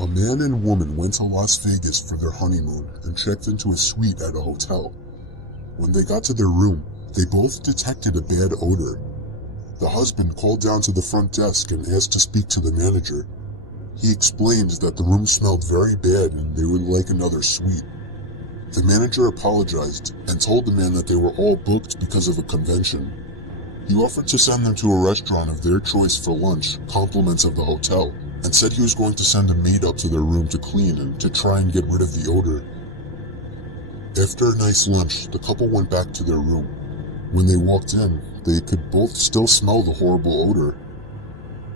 A man and woman went to Las Vegas for their honeymoon and checked into a suite at a hotel. When they got to their room, they both detected a bad odor. The husband called down to the front desk and asked to speak to the manager. He explained that the room smelled very bad and they would like another suite. The manager apologized and told the man that they were all booked because of a convention. He offered to send them to a restaurant of their choice for lunch, compliments of the hotel, and said he was going to send a maid up to their room to clean and to try and get rid of the odor. After a nice lunch, the couple went back to their room. When they walked in, they could both still smell the horrible odor.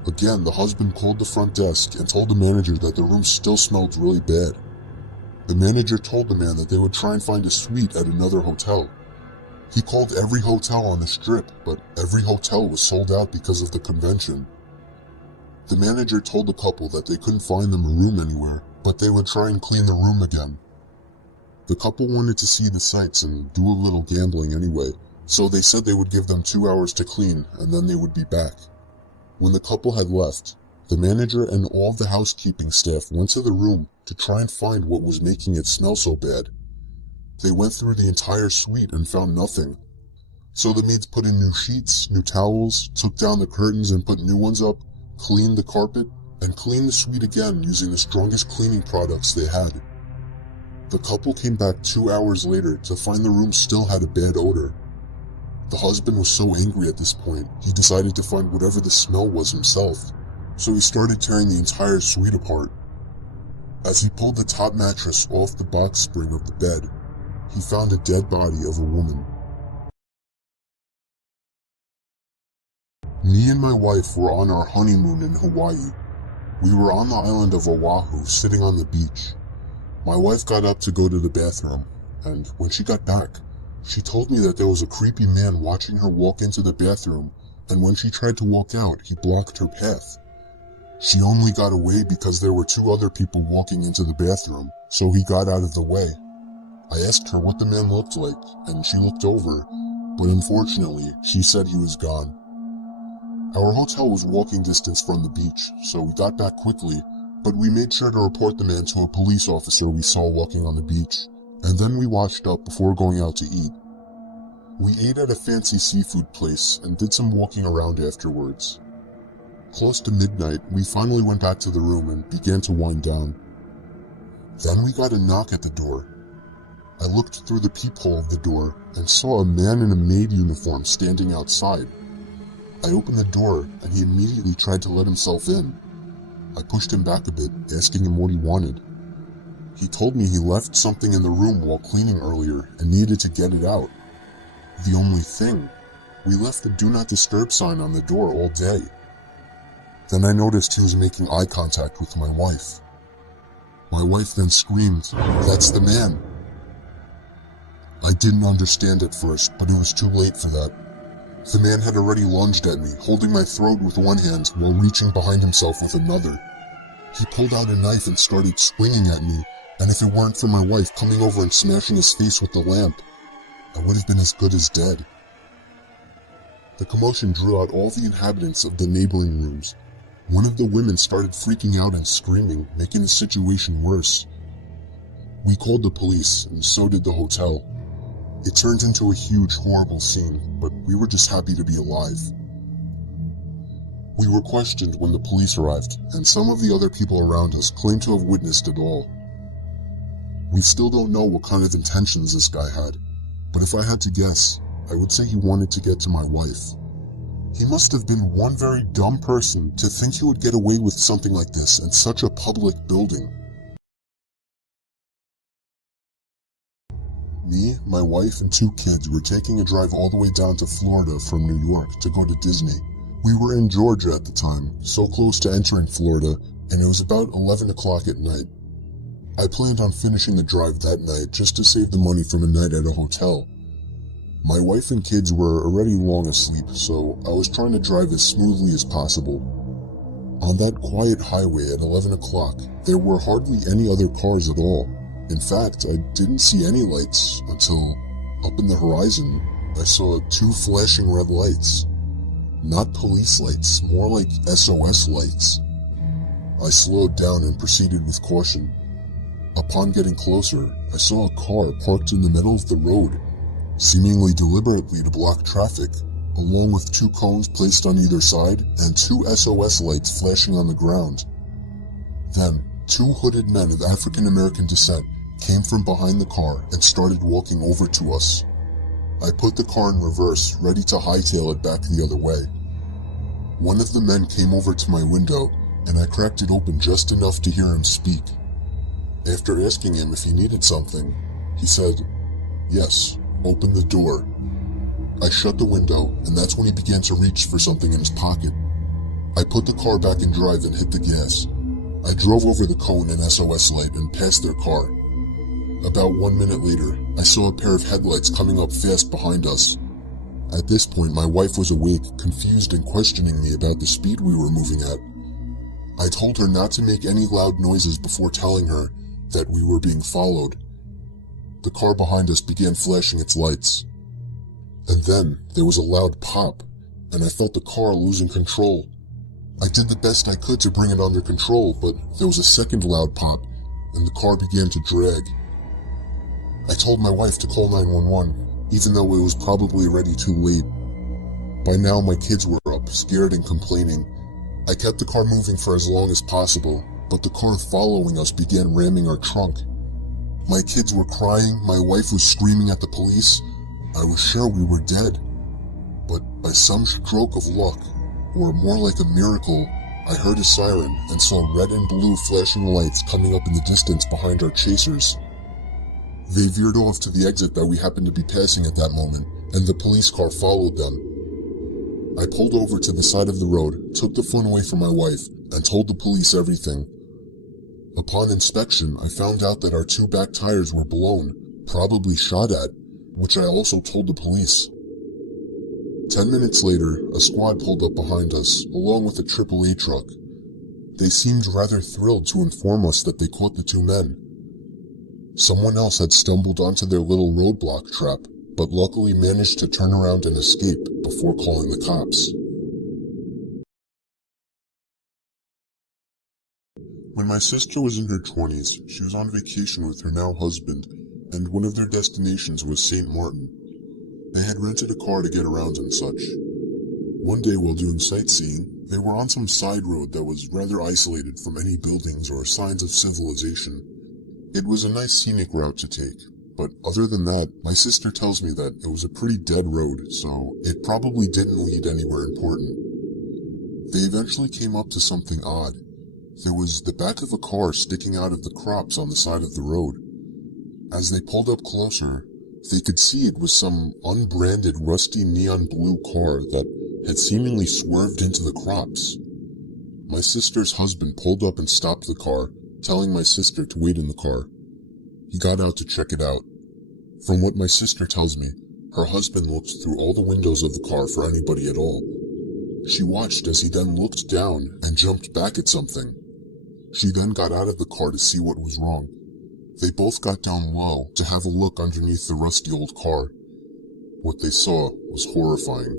Again, the husband called the front desk and told the manager that the room still smelled really bad. The manager told the man that they would try and find a suite at another hotel. He called every hotel on the strip, but every hotel was sold out because of the convention. The manager told the couple that they couldn't find them a room anywhere, but they would try and clean the room again. The couple wanted to see the sights and do a little gambling anyway, so they said they would give them 2 hours to clean and then they would be back. When the couple had left, the manager and all the housekeeping staff went to the room to try and find what was making it smell so bad. They went through the entire suite and found nothing. So the maids put in new sheets, new towels, took down the curtains and put new ones up, cleaned the carpet, and cleaned the suite again using the strongest cleaning products they had. The couple came back 2 hours later to find the room still had a bad odor. The husband was so angry at this point, he decided to find whatever the smell was himself, so he started tearing the entire suite apart. As he pulled the top mattress off the box spring of the bed, he found a dead body of a woman. Me and my wife were on our honeymoon in Hawaii. We were on the island of Oahu, sitting on the beach. My wife got up to go to the bathroom, and when she got back, she told me that there was a creepy man watching her walk into the bathroom, and when she tried to walk out, he blocked her path. She only got away because there were 2 other people walking into the bathroom, so he got out of the way. I asked her what the man looked like, and she looked over, but unfortunately, she said he was gone. Our hotel was walking distance from the beach, so we got back quickly, but we made sure to report the man to a police officer we saw walking on the beach, and then we washed up before going out to eat. We ate at a fancy seafood place and did some walking around afterwards. Close to midnight, we finally went back to the room and began to wind down. Then we got a knock at the door. I looked through the peephole of the door and saw a man in a maid uniform standing outside. I opened the door and he immediately tried to let himself in. I pushed him back a bit, asking him what he wanted. He told me he left something in the room while cleaning earlier and needed to get it out. The only thing, we left the do not disturb sign on the door all day. Then I noticed he was making eye contact with my wife. My wife then screamed, "That's the man." I didn't understand at first, but it was too late for that. The man had already lunged at me, holding my throat with one hand while reaching behind himself with another. He pulled out a knife and started swinging at me, and if it weren't for my wife coming over and smashing his face with the lamp, I would have been as good as dead. The commotion drew out all the inhabitants of the neighboring rooms. One of the women started freaking out and screaming, making the situation worse. We called the police, and so did the hotel. It turned into a huge, horrible scene, but we were just happy to be alive. We were questioned when the police arrived, and some of the other people around us claimed to have witnessed it all. We still don't know what kind of intentions this guy had, but if I had to guess, I would say he wanted to get to my wife. He must have been one very dumb person to think he would get away with something like this in such a public building. Me, my wife, and 2 kids were taking a drive all the way down to Florida from New York to go to Disney. We were in Georgia at the time, so close to entering Florida, and it was about 11 o'clock at night. I planned on finishing the drive that night just to save the money from a night at a hotel. My wife and kids were already long asleep, so I was trying to drive as smoothly as possible. On that quiet highway at 11 o'clock, there were hardly any other cars at all. In fact, I didn't see any lights until, up in the horizon, I saw 2 flashing red lights. Not police lights, more like SOS lights. I slowed down and proceeded with caution. Upon getting closer, I saw a car parked in the middle of the road, seemingly deliberately to block traffic, along with 2 cones placed on either side and 2 SOS lights flashing on the ground. Then, 2 hooded men of African American descent came from behind the car and started walking over to us. I put the car in reverse, ready to hightail it back the other way. One of the men came over to my window, and I cracked it open just enough to hear him speak. After asking him if he needed something, he said, "Yes, open the door." I shut the window, and that's when he began to reach for something in his pocket. I put the car back in drive and hit the gas. I drove over the cone and SOS light and past their car. About 1 minute later, I saw a pair of headlights coming up fast behind us. At this point, my wife was awake, confused and questioning me about the speed we were moving at. I told her not to make any loud noises before telling her that we were being followed. The car behind us began flashing its lights. And then there was a loud pop, and I felt the car losing control. I did the best I could to bring it under control, but there was a second loud pop, and the car began to drag. I told my wife to call 911, even though it was probably already too late. By now my kids were up, scared and complaining. I kept the car moving for as long as possible, but the car following us began ramming our trunk. My kids were crying, my wife was screaming at the police. I was sure we were dead. But by some stroke of luck, or more like a miracle, I heard a siren and saw red and blue flashing lights coming up in the distance behind our chasers. They veered off to the exit that we happened to be passing at that moment, and the police car followed them. I pulled over to the side of the road, took the phone away from my wife, and told the police everything. Upon inspection, I found out that our 2 back tires were blown, probably shot at, which I also told the police. 10 minutes later, a squad pulled up behind us, along with a AAA truck. They seemed rather thrilled to inform us that they caught the 2 men. Someone else had stumbled onto their little roadblock trap, but luckily managed to turn around and escape before calling the cops. When my sister was in her 20s, she was on vacation with her now husband, and one of their destinations was St. Martin. They had rented a car to get around and such. One day while doing sightseeing, they were on some side road that was rather isolated from any buildings or signs of civilization. It was a nice scenic route to take, but other than that, my sister tells me that it was a pretty dead road, so it probably didn't lead anywhere important. They eventually came up to something odd. There was the back of a car sticking out of the crops on the side of the road. As they pulled up closer, they could see it was some unbranded rusty neon blue car that had seemingly swerved into the crops. My sister's husband pulled up and stopped the car, telling my sister to wait in the car. He got out to check it out. From what my sister tells me, her husband looked through all the windows of the car for anybody at all. She watched as he then looked down and jumped back at something. She then got out of the car to see what was wrong. They both got down low to have a look underneath the rusty old car. What they saw was horrifying.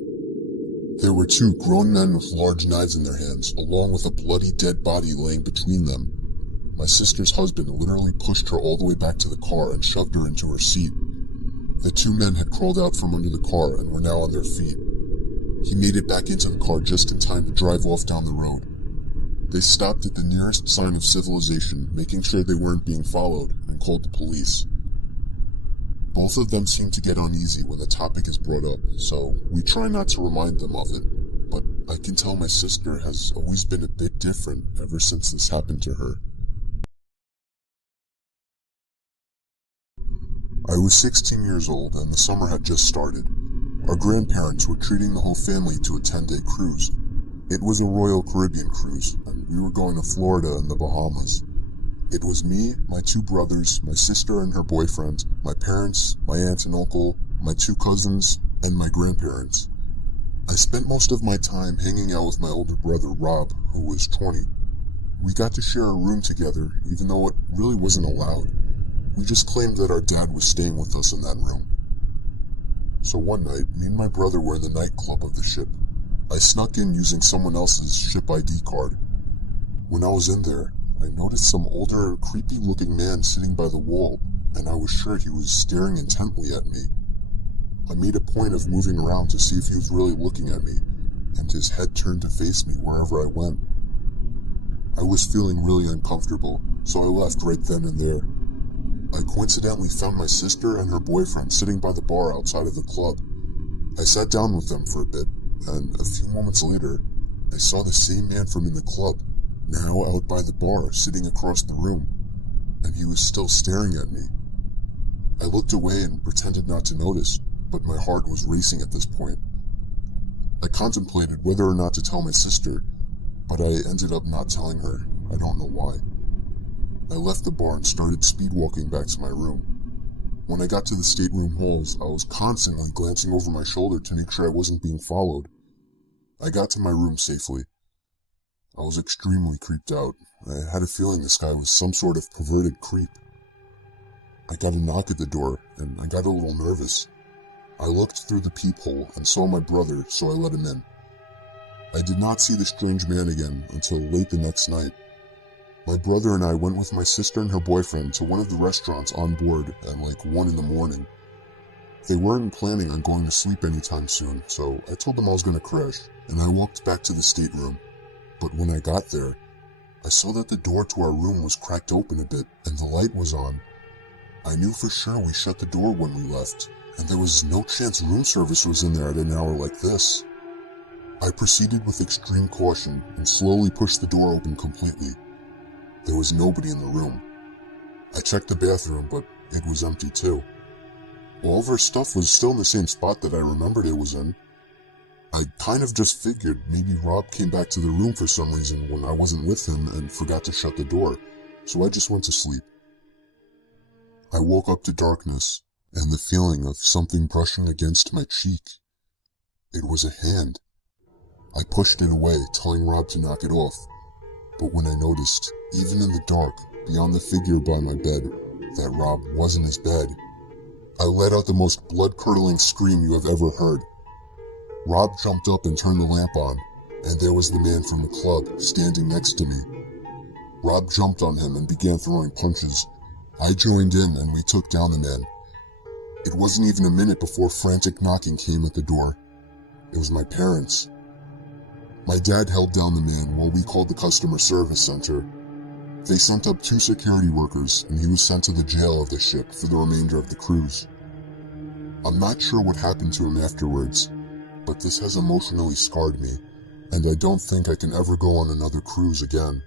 There were 2 grown men with large knives in their hands, along with a bloody dead body laying between them. My sister's husband literally pushed her all the way back to the car and shoved her into her seat. The 2 men had crawled out from under the car and were now on their feet. He made it back into the car just in time to drive off down the road. They stopped at the nearest sign of civilization, making sure they weren't being followed, and called the police. Both of them seem to get uneasy when the topic is brought up, so we try not to remind them of it, but I can tell my sister has always been a bit different ever since this happened to her. I was 16 years old and the summer had just started. Our grandparents were treating the whole family to a 10-day cruise. It was a Royal Caribbean cruise, and we were going to Florida and the Bahamas. It was me, my 2 brothers, my sister and her boyfriend, my parents, my aunt and uncle, my 2 cousins, and my grandparents. I spent most of my time hanging out with my older brother, Rob, who was 20. We got to share a room together, even though it really wasn't allowed. We just claimed that our dad was staying with us in that room. So one night, me and my brother were in the nightclub of the ship. I snuck in using someone else's ship ID card. When I was in there, I noticed some older, creepy-looking man sitting by the wall, and I was sure he was staring intently at me. I made a point of moving around to see if he was really looking at me, and his head turned to face me wherever I went. I was feeling really uncomfortable, so I left right then and there. I coincidentally found my sister and her boyfriend sitting by the bar outside of the club. I sat down with them for a bit, and a few moments later, I saw the same man from in the club, now out by the bar, sitting across the room, and he was still staring at me. I looked away and pretended not to notice, but my heart was racing at this point. I contemplated whether or not to tell my sister, but I ended up not telling her. I don't know why. I left the bar and started speed walking back to my room. When I got to the stateroom halls, I was constantly glancing over my shoulder to make sure I wasn't being followed. I got to my room safely. I was extremely creeped out. I had a feeling this guy was some sort of perverted creep. I got a knock at the door, and I got a little nervous. I looked through the peephole and saw my brother, so I let him in. I did not see the strange man again until late the next night. My brother and I went with my sister and her boyfriend to one of the restaurants on board at like 1 in the morning. They weren't planning on going to sleep anytime soon, so I told them I was going to crash, and I walked back to the stateroom. But when I got there, I saw that the door to our room was cracked open a bit, and the light was on. I knew for sure we shut the door when we left, and there was no chance room service was in there at an hour like this. I proceeded with extreme caution and slowly pushed the door open completely. There was nobody in the room. I checked the bathroom, but it was empty too. All of our stuff was still in the same spot that I remembered it was in. I kind of just figured maybe Rob came back to the room for some reason when I wasn't with him and forgot to shut the door, so I just went to sleep. I woke up to darkness and the feeling of something brushing against my cheek. It was a hand. I pushed it away, telling Rob to knock it off, but when I noticed, even in the dark, beyond the figure by my bed, that Rob was in his bed, I let out the most blood-curdling scream you have ever heard. Rob jumped up and turned the lamp on, and there was the man from the club standing next to me. Rob jumped on him and began throwing punches. I joined in and we took down the man. It wasn't even a minute before frantic knocking came at the door. It was my parents. My dad held down the man while we called the customer service center. They sent up 2 security workers and he was sent to the jail of the ship for the remainder of the cruise. I'm not sure what happened to him afterwards, but this has emotionally scarred me, and I don't think I can ever go on another cruise again.